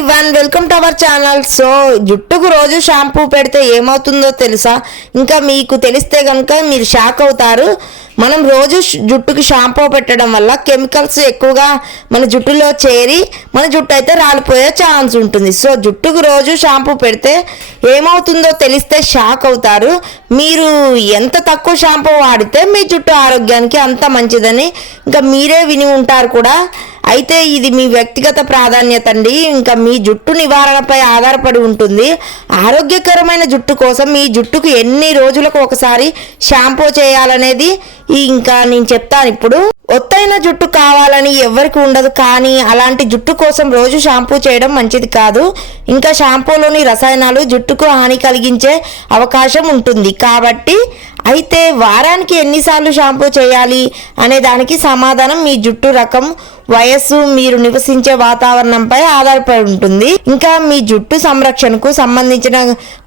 Everyone welcome to our channel. So జుట్టుకు రోజు shampoo పెడితే ఏమవుతుందో తెలుసా? ఇంకా మీకు తెలిస్తే కనుక మీరు షాక్ అవుతారు. మనం రోజు జుట్టుకి షాంపూ పెట్టడం వల్ల కెమికల్స్ ఎక్కువగా మన జుట్టులో చేరి మన జుట్టు అయితే రాలిపోయే ఛాన్స్ ఉంటుంది. సో జుట్టుకు రోజు షాంపూ పెడితే ఏమవుతుందో తెలిస్తే షాక్ అవుతారు. మీరు ఎంత తక్కువ షాంపూ వాడితే మీ జుట్టు ఆరోగ్యానికి అంత మంచిదని ఇంకా మీరే విని ఉంటారు కూడా. అయితే ఇది మీ వ్యక్తిగత ప్రాధాన్యత అండి. ఇంకా మీ జుట్టు నివారణపై ఆధారపడి ఉంటుంది. ఆరోగ్యకరమైన జుట్టు కోసం మీ జుట్టుకు ఎన్ని రోజులకు ఒకసారి షాంపూ చేయాలనేది ఇంకా నేను చెప్తాను ఇప్పుడు. ఒత్తైన జుట్టు కావాలని ఎవరికి ఉండదు, కానీ అలాంటి జుట్టు కోసం రోజు షాంపూ చేయడం మంచిది కాదు. ఇంకా షాంపూలోని రసాయనాలు జుట్టుకు హాని కలిగించే అవకాశం ఉంటుంది. కాబట్టి అయితే వారానికి ఎన్నిసార్లు షాంపూ చేయాలి అనే దానికి సమాధానం మీ జుట్టు రకం, వయస్సు, మీరు నివసించే వాతావరణంపై ఆధారపడి ఉంటుంది. ఇంకా మీ జుట్టు సంరక్షణకు సంబంధించిన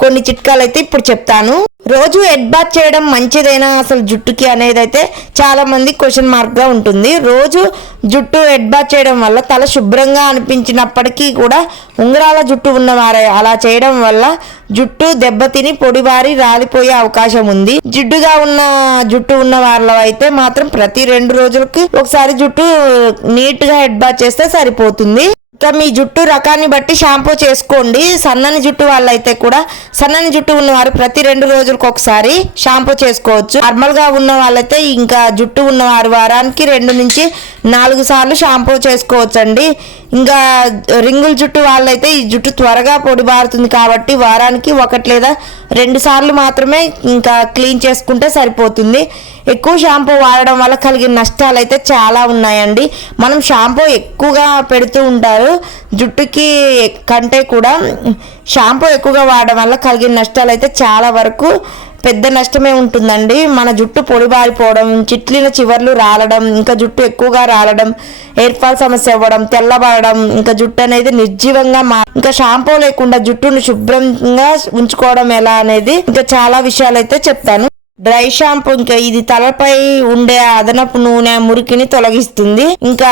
కొన్ని చిట్కాలు అయితే ఇప్పుడు చెప్తాను. రోజు హెడ్ బాత్ చేయడం మంచిదేనా అసలు జుట్టుకి అనేది అయితే చాలా మంది క్వశ్చన్ మార్క్ గా ఉంటుంది. రోజు జుట్టు హెడ్ బాత్ చేయడం వల్ల తల శుభ్రంగా అనిపించినప్పటికీ కూడా ఉంగరాల జుట్టు ఉన్నవారే అలా చేయడం వల్ల జుట్టు దెబ్బతిని పొడిబారి రాలిపోయే అవకాశం ఉంది. జిడ్డుగా ఉన్న జుట్టు ఉన్న వాళ్ళలో అయితే మాత్రం ప్రతి 2 రోజులకి ఒకసారి జుట్టు నీట్ గా హెడ్ బాత్ చేస్తే సరిపోతుంది. ఇంకా మీ జుట్టు రకాన్ని బట్టి షాంపూ చేసుకోండి. సన్నని జుట్టు వాళ్ళైతే కూడా సన్నని జుట్టు ఉన్నవారు ప్రతి 2 రోజులకు ఒకసారి షాంపూ చేసుకోవచ్చు. నార్మల్ గా ఉన్న వాళ్ళైతే ఇంకా జుట్టు ఉన్నవారు వారానికి 2 నుంచి 4 సార్లు షాంపూ చేసుకోవచ్చు అండి. ఇంకా రింగుల జుట్టు వాళ్ళైతే ఈ జుట్టు త్వరగా పొడి బారుతుంది కాబట్టి వారానికి 1 లేదా 2 సార్లు మాత్రమే ఇంకా క్లీన్ చేసుకుంటే సరిపోతుంది. ఎక్కువ షాంపూ వాడడం వల్ల కలిగిన నష్టాలు అయితే చాలా ఉన్నాయండి. మనం షాంపూ ఎక్కువగా పెడుతూ ఉంటారు జుట్టుకి కంటే కూడా షాంపూ ఎక్కువగా వాడడం వల్ల కలిగిన నష్టాలు అయితే చాలా వరకు పెద్ద నష్టమే ఉంటుందండి. మన జుట్టు పొడిబారిపోవడం, చిట్లిన చివర్లు రాలడం, ఇంకా జుట్టు ఎక్కువగా రాలడం, హెయిర్ ఫాల్ సమస్య అవ్వడం, తెల్లబడడం, ఇంకా జుట్టు అనేది నిర్జీవంగా ఇంకా షాంపూ లేకుండా జుట్టును శుభ్రంగా ఉంచుకోవడం ఎలా అనేది ఇంకా చాలా విషయాలు అయితే చెప్తాను. డ్రై షాంపూ ఇంకా ఇది తలపై ఉండే అదనపు నూనె మురికిని తొలగిస్తుంది. ఇంకా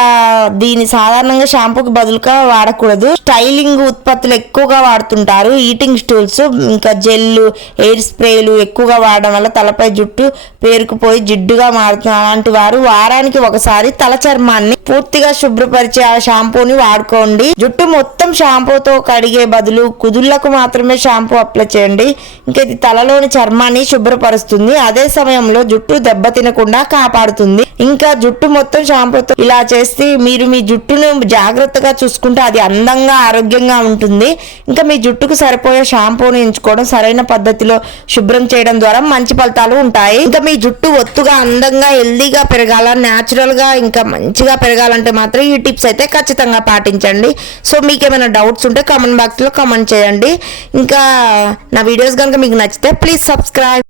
దీని సాధారణంగా షాంపూకి బదులుగా వాడకూడదు. స్టైలింగ్ ఉత్పత్తులు ఎక్కువగా వాడుతుంటారు. ఈటింగ్ స్టూల్స్, ఇంకా జెల్లు, హెయిర్ స్ప్రేలు ఎక్కువగా వాడడం వల్ల తలపై జుట్టు పేరుకుపోయి జిడ్డుగా మారుతుంది. అలాంటి వారు వారానికి ఒకసారి తల చర్మాన్ని పూర్తిగా శుభ్రపరిచే ఆ షాంపూని వాడుకోండి. జుట్టు మొత్తం షాంపూతో కడిగే బదులు కుదుళ్లకు మాత్రమే షాంపూ అప్లై చేయండి. ఇంకా ఇది తలలోని చర్మాన్ని శుభ్రపరుస్తుంది. అదే సమయంలో జుట్టు దెబ్బతినకుండా కాపాడుతుంది. ఇంకా జుట్టు మొత్తం షాంపూతో ఇలా చేస్తే మీరు మీ జుట్టును జాగ్రత్తగా చూసుకుంటే అది అందంగా ఆరోగ్యంగా ఉంటుంది. ఇంకా మీ జుట్టుకు సరిపోయే షాంపూని ఎంచుకోవడం, సరైన పద్ధతిలో శుభ్రం చేయడం ద్వారా మంచి ఫలితాలు ఉంటాయి. ఇంకా మీ జుట్టు ఒత్తుగా అందంగా హెల్దీగా పెరగాల, న్యాచురల్ గా ఇంకా మంచిగా పెరగాలంటే మాత్రం ఈ టిప్స్ అయితే ఖచ్చితంగా పాటించండి. సో మీకు ఏమైనా డౌట్స్ ఉంటే కామెంట్ బాక్స్ లో కామెంట్ చేయండి. ఇంకా నా వీడియోస్ కనుక మీకు నచ్చితే ప్లీజ్ సబ్స్క్రైబ్.